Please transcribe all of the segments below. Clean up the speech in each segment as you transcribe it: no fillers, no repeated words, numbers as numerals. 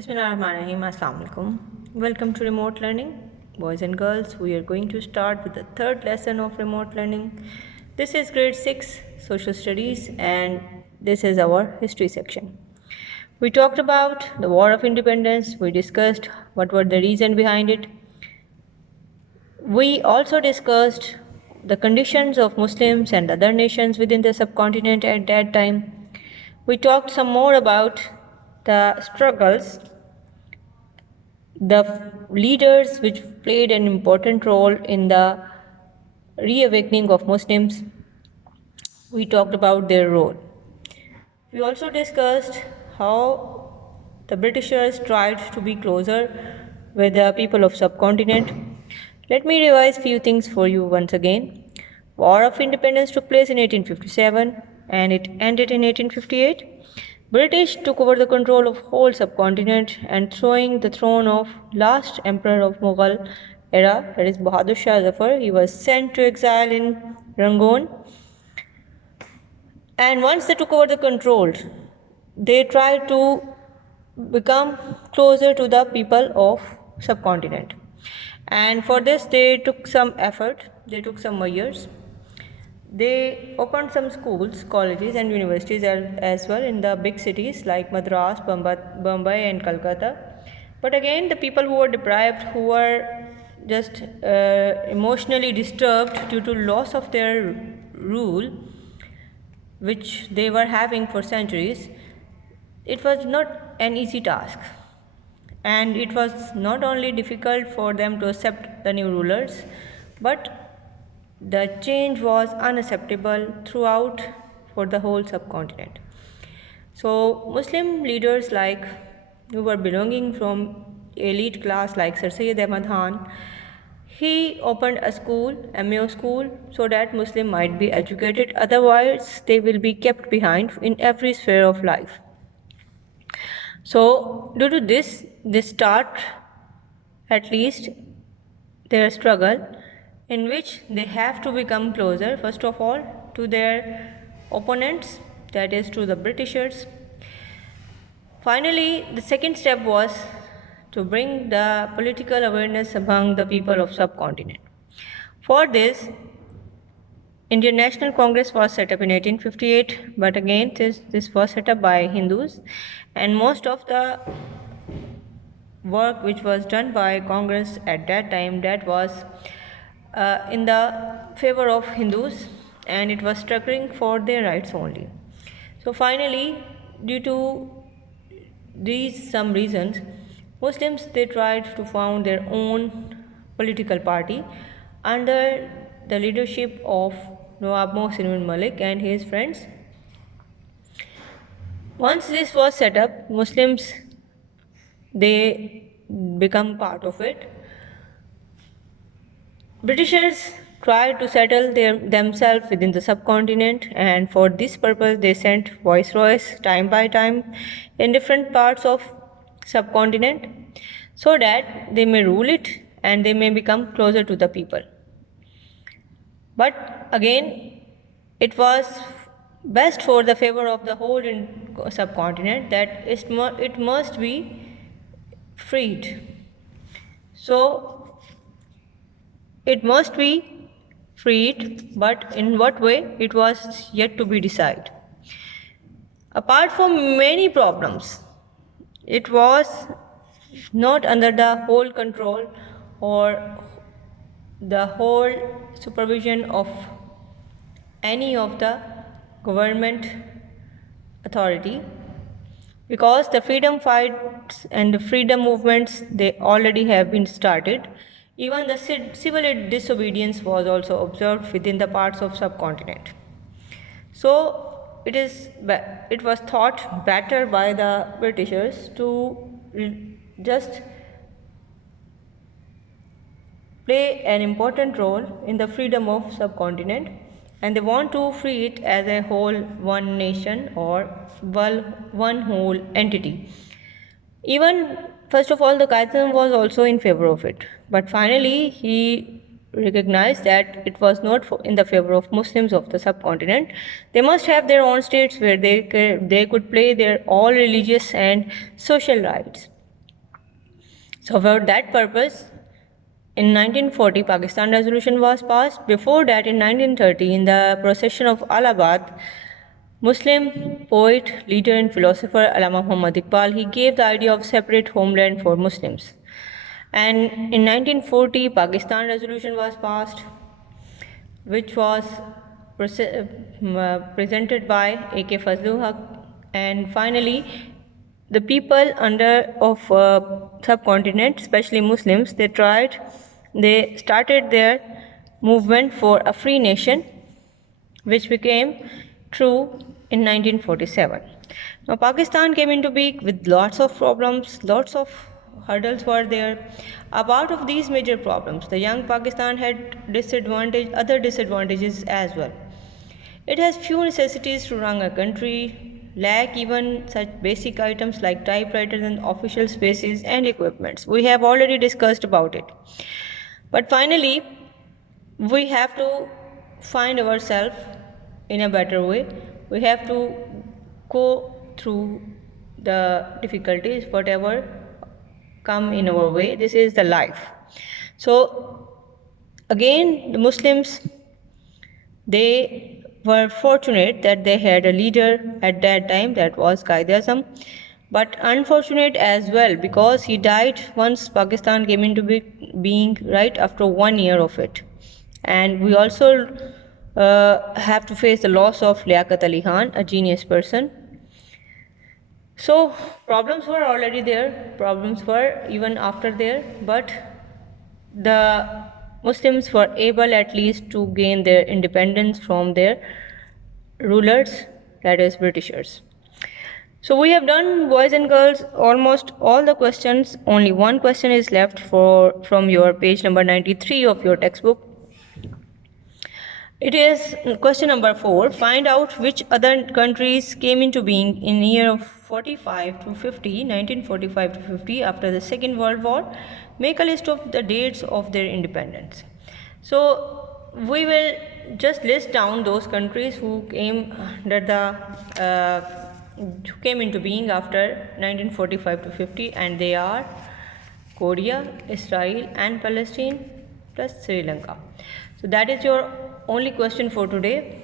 Bismillahirrahmanirrahim. Assalamu alaikum. Welcome to remote learning. Boys and girls, we are going to start with the third lesson of remote learning. This is grade 6 social studies and this is our history section. We talked about the War of Independence. We discussed what were the reason behind it. We also discussed the conditions of Muslims and other nations within the subcontinent at that time. We talked some more about the struggles, the leaders which played an important role in the reawakening of Muslims. We talked about their role. We also discussed how the Britishers tried to be closer with the people of subcontinent. Let me revise few things for you once again. War of Independence took place in 1857 and it ended in 1858. British took over the control of whole subcontinent and throwing the throne of last emperor of Mughal era, that is Bahadur Shah Zafar. He was sent to exile in Rangoon. And once they took over the control, they tried to become closer to the people of subcontinent. And for this they took some effort, they took some years. They opened some schools, colleges and universities as well in the big cities like Madras, Bombay and Calcutta. But again, the people who were deprived, who were just emotionally disturbed due to loss of their rule, which they were having for centuries, it was not an easy task. And it was not only difficult for them to accept the new rulers, but the change was unacceptable throughout for the whole subcontinent. So Muslim leaders who were belonging from elite class like Sir Syed Ahmad Khan, he opened a school, MAO school, so that Muslim might be educated, otherwise they will be kept behind in every sphere of life. So due to this, they start at least their struggle in which they have to become closer, first of all, to their opponents, that is to the Britishers. Finally, the second step was to bring the political awareness among the people of subcontinent. For this, Indian National Congress was set up in 1858, but again this was set up by Hindus, and most of the work which was done by Congress at that time, that was in the favor of Hindus, and it was struggling for their rights only. So finally, due to these some reasons, Muslims, they tried to found their own political party under the leadership of Nawab Mohsin bin Malik and his friends. Once this was set up, Muslims, they become part of it. Britishers tried to settle themselves within the subcontinent, and for this purpose they sent viceroys time by time in different parts of subcontinent so that they may rule it and they may become closer to the people. But again, it was best for the favor of the whole subcontinent that it must be freed. So it must be freed, but in what way, it was yet to be decided. Apart from many problems, it was not under the whole control or the whole supervision of any of the government authority, because the freedom fights and the freedom movements, they already have been started. Even the civil disobedience was also observed within the parts of subcontinent. So it was thought better by the Britishers to just play an important role in the freedom of subcontinent, and they want to free it as a whole one nation or one whole entity. Even first of all, the Qasim was also in favor of it, but finally he recognized that it was not in the favor of Muslims of the subcontinent. They must have their own states where they could play their all religious and social rights. So for that purpose, in 1940, Pakistan resolution was passed. Before that, in 1930, in the procession of Allahabad, Muslim poet, leader and philosopher Allama Muhammad Iqbal, he gave the idea of separate homeland for Muslims. And in 1940, Pakistan resolution was passed, which was presented by A.K. Fazlul Haq. And finally, the people of subcontinent, especially Muslims, they started their movement for a free nation, which became true in 1947. Now Pakistan came into being with lots of problems, lots of hurdles were there. A part of these major problems, the young Pakistan had other disadvantages as well. It has few necessities to run a country, lack even such basic items like typewriters and official spaces and equipments. We have already discussed about it. But finally, we have to find ourselves in a better way. We have to go through the difficulties, whatever come in our way. This is the life. So again, the Muslims, they were fortunate that they had a leader at that time, that was Quaid-e-Azam, but unfortunate as well because he died once Pakistan came into being, right after 1 year of it. And we also have to face the loss of Liaquat Ali Khan, a genius person. So problems were already there, problems were even after there, but the Muslims were able at least to gain their independence from their rulers, that is Britishers. So we have done, boys and girls, almost all the questions. Only one question is left from your page number 93 of your textbook. It is question number 4. Find out which other countries came into being in year of 45 to 50, 1945 to 50 after the Second World War. Make a list of the dates of their independence. So we will just list down those countries who came into being after 1945 to 50, and they are Korea, Israel and Palestine plus Sri Lanka. So that is your only question for today.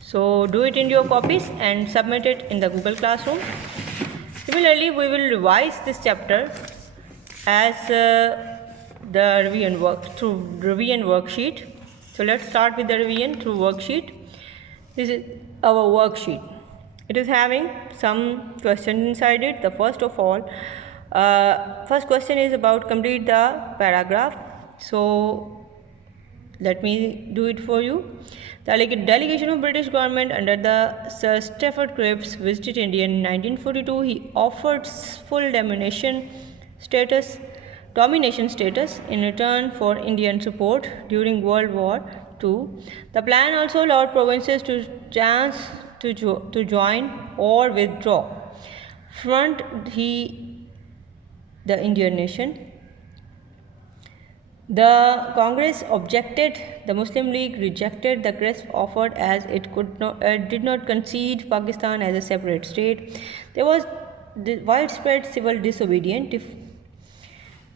So do it in your copies and submit it in the Google Classroom. Similarly, we will revise this chapter as the revision worksheet. So let's start with the revision through worksheet. This is our worksheet. It is having some questions inside it. The first of all, first question is about complete the paragraph. So let me do it for you. The delegation of British government under the Sir Stafford Cripps visited India in 1942. He offered full domination status in return for Indian support during World War II. The plan also allowed provinces to chance to join or withdraw from the Indian nation. The Congress objected. The Muslim League rejected the Cripps offered as it did not concede Pakistan as a separate state. There was widespread civil disobedience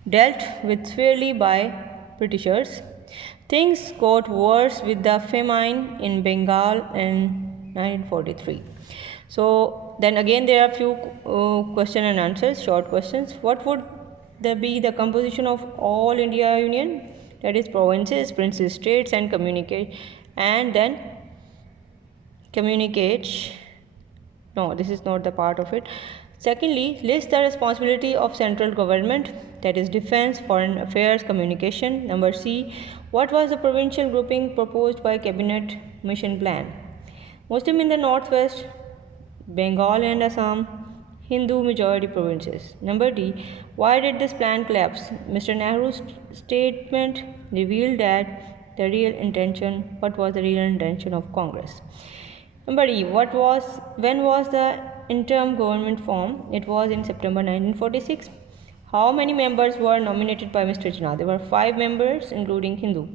dealt with fairly by Britishers. Things got worse with the famine in Bengal in 1943. So then again there are few question and answers, short questions. What would there be the composition of all India Union? That is provinces, princes, states and communicate. No, this is not the part of it. Secondly, list the responsibility of central government, that is defense, foreign affairs, communication. Number C, what was the provincial grouping proposed by cabinet mission plan? Muslim in the northwest, Bengal and Assam, Hindu majority provinces. Number D, why did this plan collapse? Mr. Nehru's statement revealed that what was the real intention of Congress? Number E, when was the interim government formed? It was in September 1946. How many members were nominated by Mr. Jinnah? There were 5 members, including Hindu.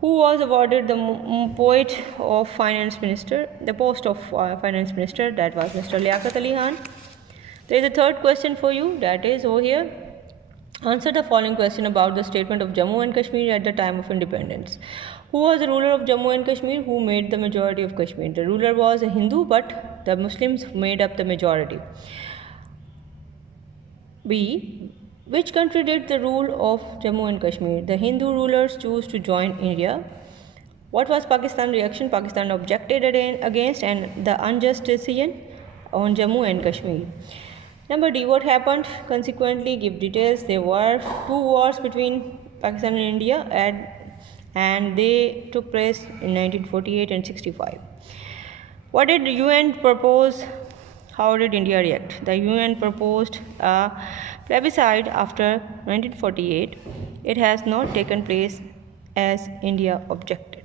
Who was awarded the post of finance minister? That was Mr. Liaquat Ali Khan. There is a third question for you, that is over here. Answer the following question about the statement of Jammu and Kashmir at the time of independence. Who was the ruler of Jammu and Kashmir? Who made the majority of Kashmir? The ruler was a Hindu, but the Muslims made up the majority. B. Which country did the rule of Jammu and Kashmir? The Hindu rulers chose to join India. What was Pakistan's reaction? Pakistan objected against and the unjust decision on Jammu and Kashmir. Number D. What happened? Consequently, give details. There were 2 wars between Pakistan and India and they took place in 1948 and 65. What did the UN propose? How did India react? The UN proposed a plebiscite after 1948. It has not taken place as India objected.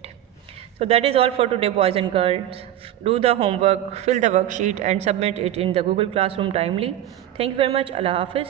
So that is all for today, boys and girls. Do the homework, fill the worksheet and submit it in the Google Classroom timely. Thank you very much. Allah Hafiz.